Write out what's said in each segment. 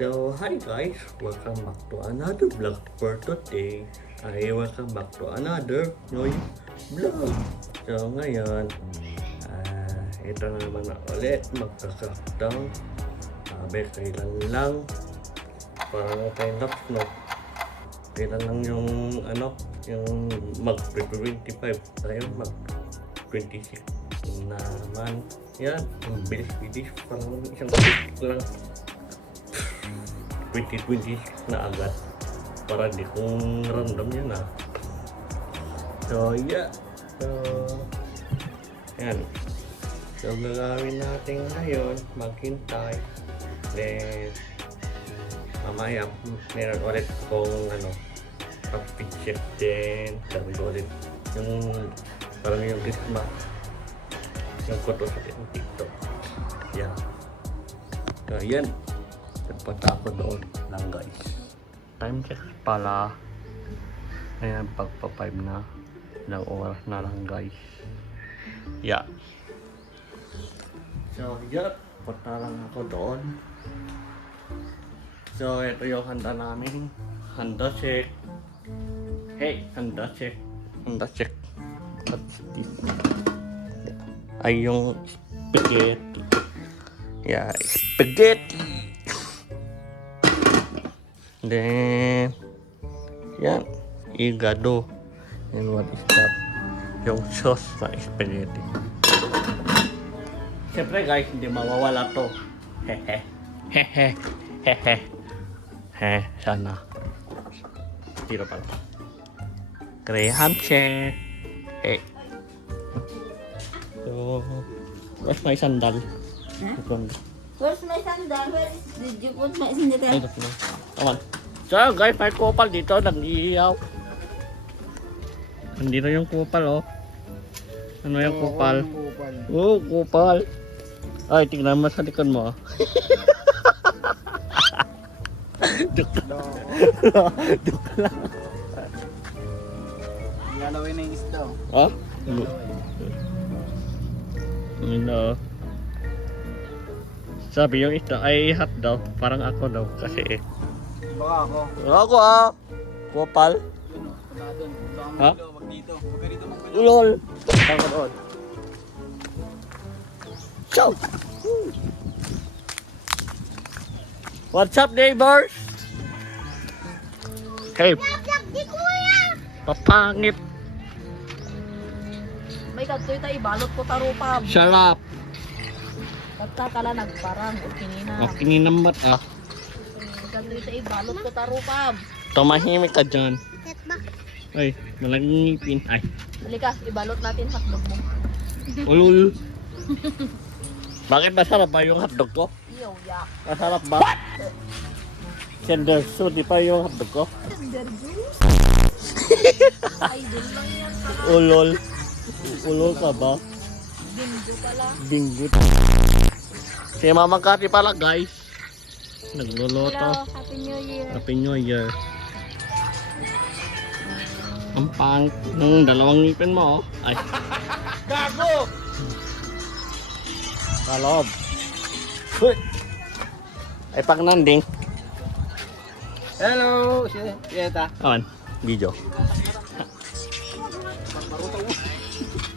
So, hi guys! Welcome back to another vlog for today. Welcome back to another new vlog. So, ngayon, ito na naman na ulit, magka-crackdown. Kailan lang, parang kind of, no? Kailan lang yung, yung mag-25 tayo, mag-26 naman. Yan, ang bilis-bilis, parang isang week lang. 2026 na agad, para di kong random yun So yeah, so yan, so gagawin natin ngayon, maghintay, then mamaya meron ulit kong topic check, din sabi ko ulit yung parang yung Christmas yung photo sa TikTok. Yeah, so yan, nagpunta ako doon lang guys. Time check pala. Ayan, pagpa 5 na. Ilang oras na lang guys. Yeah. So, yeah. Punta lang ako doon. So, ito yung handa namin. Handa check. Hey, handa check. Handa check. What's this? Ay, yung spaghetti. Yeah, spaghetti. Then, yan, igado. And what is that? Yung sauce na spaghetti. Siyempre guys, hindi mawawala to. Hehe. Hehe. Hehe. Hehe. Sana. Tiro pala. Graham check. Hey. So, where's my sandal? Huh? Where's my sandal? Did you put my sandal? I don't know. Come on. So guys, may kupal dito, nag-iiyaw. Nandito yung kupal, oh. Ano yung kupal? Oh, kupal. Ay, tingnan mo sa likod mo. Joke lang. Joke lang. Galawin na yung isda. Ha? Ano? Sabi yung ito ay hot daw. Parang ako daw kasi Baka ako. Ako kupal. Yun o, punta ka dun. Punta ka Ha? dito, wag dito. Huwag ka dito magpala. Ulol. Tama doon. So. What's up neighbors? Hey. Papangit. May kadtoy tayo, balot ko tarupab. Shut up. Pagkakala nagparang, kinina. Okay ni naman Kadtoy tayo, balot ko tarupab. Tumahimik ka dyan. Ay, malaging ngipin. Ay. Halika, ibalot natin hotdog mo. Ulul. Bakit masarap ba yung hotdog ko? Iyo, yak. Masarap ba? Tender soup, di pa yung hotdog ko? Tender juice? Ay, dun lang yan. Ulol. Ulol ka ba? Bingo pala. Bingut. Si Mama Kati pala guys. Nagluluto. Hello, Happy New Year. Happy New Year. Ang pangit ng dalawang ngipin mo, oh. Ay. Gago! Kalob. Hoy! Ay, pag nanding. Hello! Yeta. Aman, video.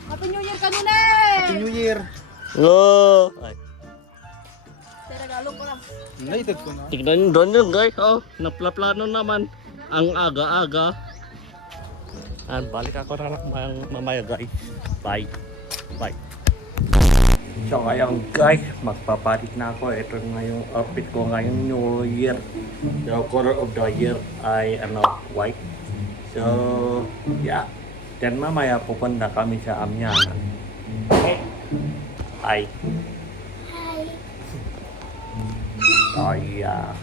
Happy New Year kanina eh! Happy New Year! Hello! Ay. Regalo ko lang. Naitag ko na. Tignan nyo doon yun guys, oh. Naplaplano naman. Ang aga-aga. Balik ako na lang mamaya guys. Bye. Bye. So ayun guys, magpapalit na ako. Ito na yung outfit ko ngayong New Year. The color of the year ay white. So yeah. Then mamaya pupunta kami sa Amyanan. Okay. Hi. Oh yeah.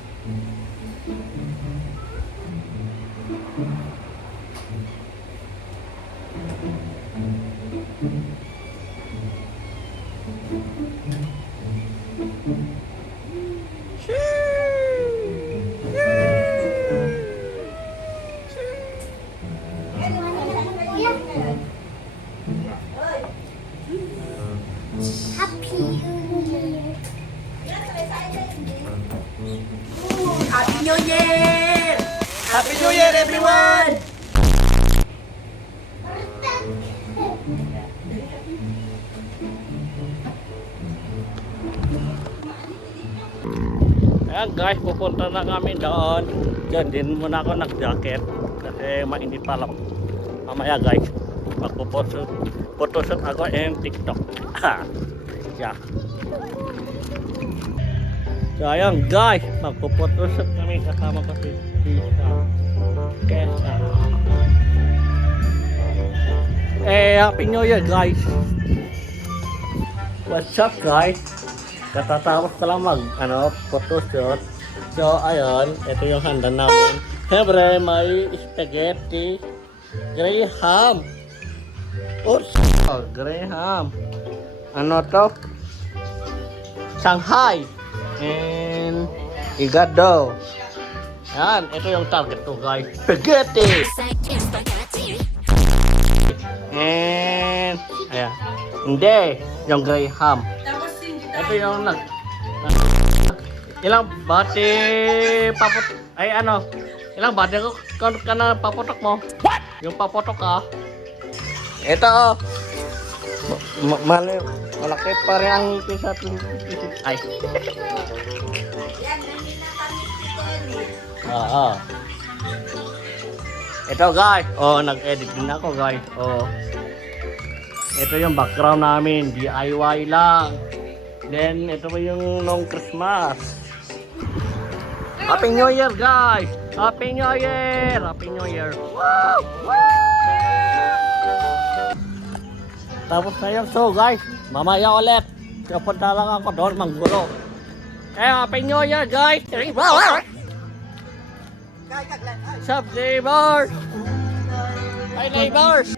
Happy New Year. Happy New Year! Happy New Year, everyone! Ayan guys, pupunta na kami doon. Diyan din muna ako nag-jacket kasi mainit pa lang. Mamaya guys, magpupotoshoot ako in TikTok. Yeah. So ayan guys, magpupotoshoot kami kasama ko si Tisa. Kesa. Happy New Year guys. What's up guys? Katatapos ko lang photoshoot. So, ayun, ito yung handa namin. Siyempre, may spaghetti, graham. Graham. Ano to? Shanghai. And igado. Yan, ito yung target ko guys. Spaghetti. And, ayan. Hindi, yung graham. Ito yung ilang bati ilang bati ka na paputok mo? What? Yung paputok ka. Ito malaki pa rin ang ngipin sa ay. Ito guys, nag-edit din ako guys. Ito yung background namin, DIY lang. Then, ito pa yung nung Christmas. Happy New Year, guys! Happy New Year! Happy New Year! Wow! Wow! Tapos na yung show, guys. Mamaya ulit. Kapunta lang ako doon, manggulo. Happy New Year, guys! Sup, neighbors! Hi, neighbors!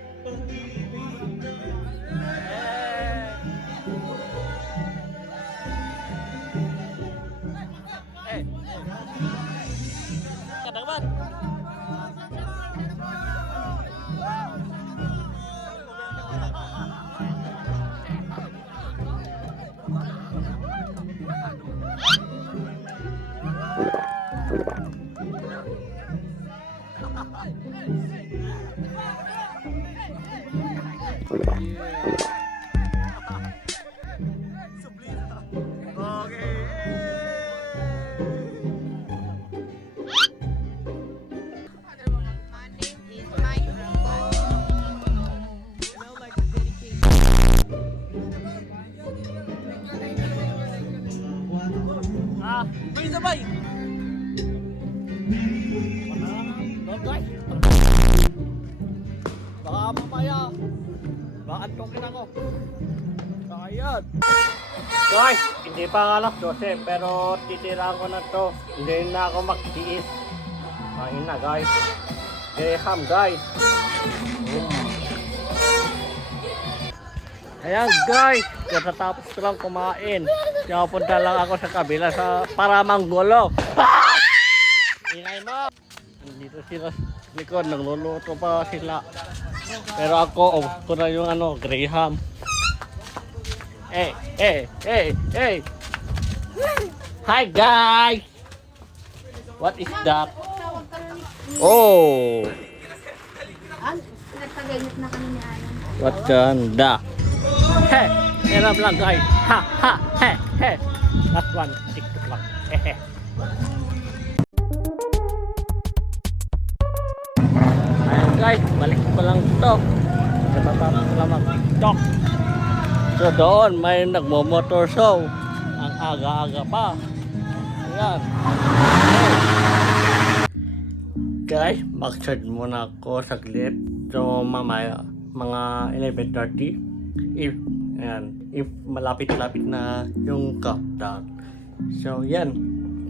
May sabay! Guys, baka mamaya antukin ako. Sayad. Guys, hindi pa alas 12 pero titira ko na to. Hindi na ako magtiis. Kain na guys. Graham guys. Ayan guys, katatapos ko lang kumain. Kaya punta lang ako sa kabila para manggulo. Ingay mo! Nandito sila sa likod, nagluluto pa sila. Pero ako na yung graham. Hey! Hi guys! What is that? Oh! Nagpagayot na kami ni Ayan. What ganda? Hey! Erap lang guys! Ha! Hey! Last one, TikTok lang. Hehe. Ayan guys, balik ko lang to. Katatapos ko lang mag-TikTok. So doon, may nagmo-motor show. Ang aga-aga pa. Ayan. Guys, mag-charge muna ako saglit. So mamaya, mga 11:30. If malapit-lapit na yung countdown. So yan,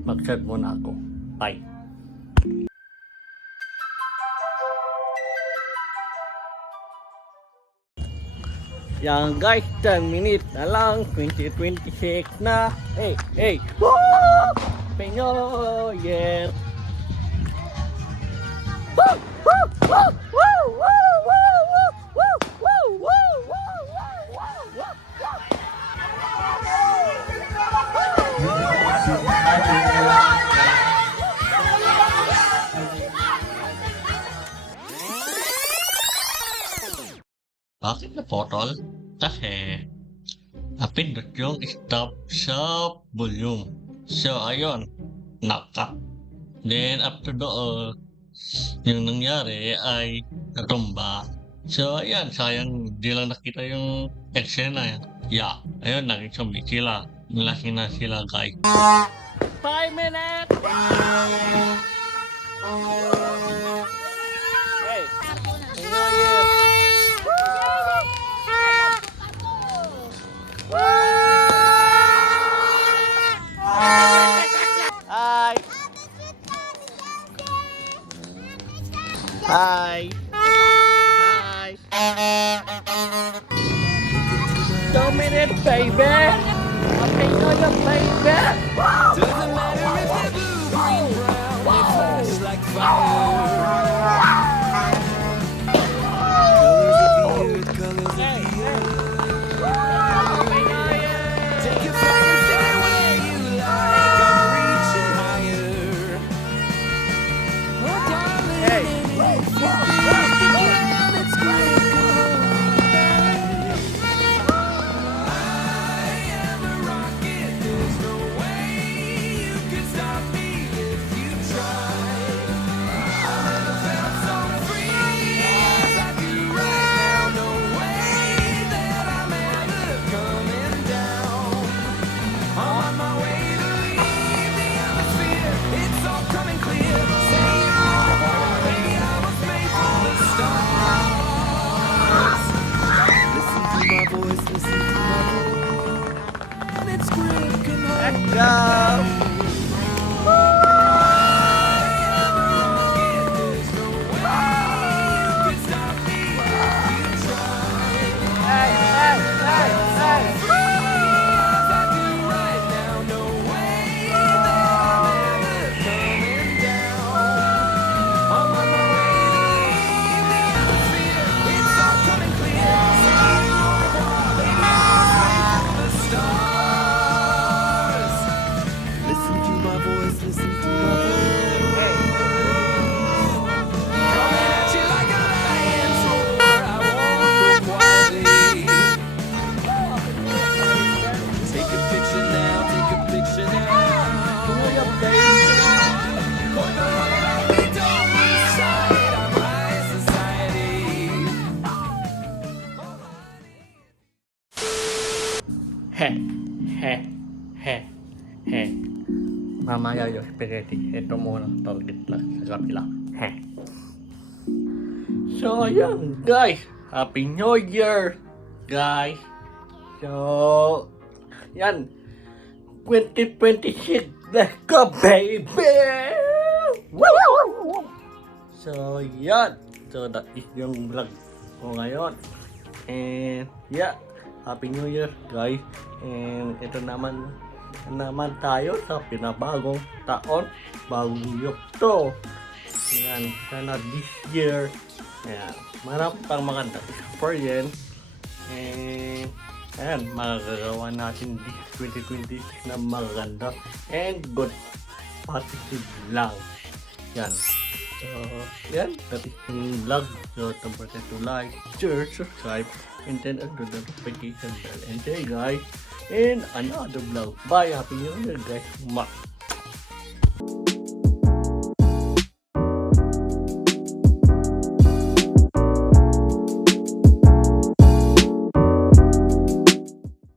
mag-charge muna ako. Bye. Yan guys, 10 minutes na lang, 2026 na. Hey! Woo! Happy New Year! Woo! Woo! Woo! Woo! Woo! Woo! Woo! Woo! Woo! Woo! Woo! Woo! Bakit naputol? Kasi napindot yung stop sa volume. So, ayun. Naka. Then, after doon, yung nangyari ay natumba. So, ayan. Sayang di lang nakita yung eksena. Yeah. Ayun, naging zombie sila. Lasing na sila, guys. 5 minutes! Hey! New Year! Hi! Hi! Hi! 2 minutes, baby! Happy New Year, baby! Doesn't matter if they're blue, green, brown, they flash like fire. Colors of the earth, take your flight and stay where you like. I'm reaching higher. Oh, darling, Hey. if you feel the ground, it's great. I am a rocket. There's no way you can stop me if you try. I never felt so free as I do right now. No way that I'm ever coming down. I'm on my way to leave the atmosphere. It's all coming clear. Say you're born, baby, I was made for the stars. Listen to my voice, listen to my voice. It's grip can hold. Let's go! Hey, hey, hey, hey! Listen to my voice, listen to my voice. Coming at you like a lion's roar, I won't go quietly. Take a picture now, take a picture now. For the love we don't lose sight of high society. He, he, he, he. Mamaya yung spaghetti. Ito muna, target lang sa kapila. He. So, ayan, guys. Happy New Year, guys. So, yan. 2026. Let's go, baby! Woo! So, yan. So, that is yung vlog ko ngayon. And, yeah. Happy New Year, guys. And ito naman tayo sa pinabagong taon. Bagong yukto. Yan. Sana this year. Ayan. Marami pang maganda experience. And ayan, magagawa natin this 2026 na maganda and good positive lang. Yan. So, yan. That is yung vlog. So, don't forget to like, share, subscribe, and then do the notification bell. And hey guys, in another vlog. Bye. Happy New Year, guys. Mwah.